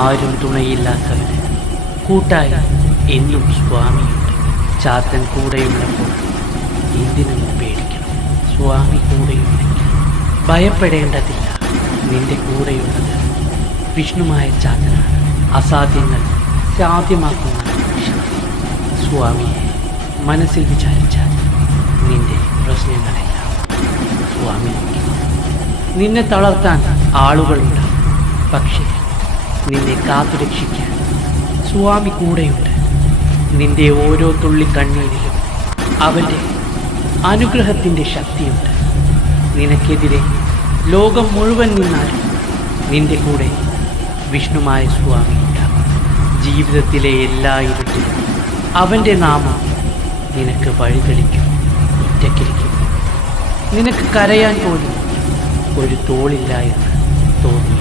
ആരും തുണയില്ലാത്തവന് കൂട്ടായി എന്നും സ്വാമിയുണ്ട്. ചാത്തൻ കൂടെയുള്ളപ്പോൾ എന്തിനും പേടിക്കണം. സ്വാമി കൂടെയുണ്ടെങ്കിൽ ഭയപ്പെടേണ്ടതില്ല. നിന്റെ കൂടെയുള്ളത് വിഷ്ണുമായ ചാത്തനാണ്. അസാധ്യങ്ങൾ സാധ്യമാക്കുന്ന ശക്തി. സ്വാമിയെ മനസ്സിൽ വിചാരിച്ചാൽ നിന്റെ പ്രശ്നങ്ങളെല്ലാം സ്വാമി നോക്കിക്കോളും. നിന്നെ തളർത്താൻ ആളുകളുണ്ടാവും, പക്ഷേ നിന്നെ കാത്തുരക്ഷിക്കാൻ സ്വാമി കൂടെയുണ്ട്. നിന്റെ ഓരോ തുള്ളി കണ്ണീരിലും അവൻ്റെ അനുഗ്രഹത്തിൻ്റെ ശക്തിയുണ്ട്. നിനക്കെതിരെ ലോകം മുഴുവൻ നിന്നാലും നിന്റെ കൂടെ വിഷ്ണുമായ സ്വാമി ഉണ്ടാകും. ജീവിതത്തിലെ എല്ലാ ഇരുട്ടിലും അവൻ്റെ നാമം നിനക്ക് വഴിതെളിക്കും. ഒറ്റയ്ക്കിരിക്കും നിനക്ക് കരയാൻ പോലും ഒരു തോളില്ല എന്ന് തോന്നും.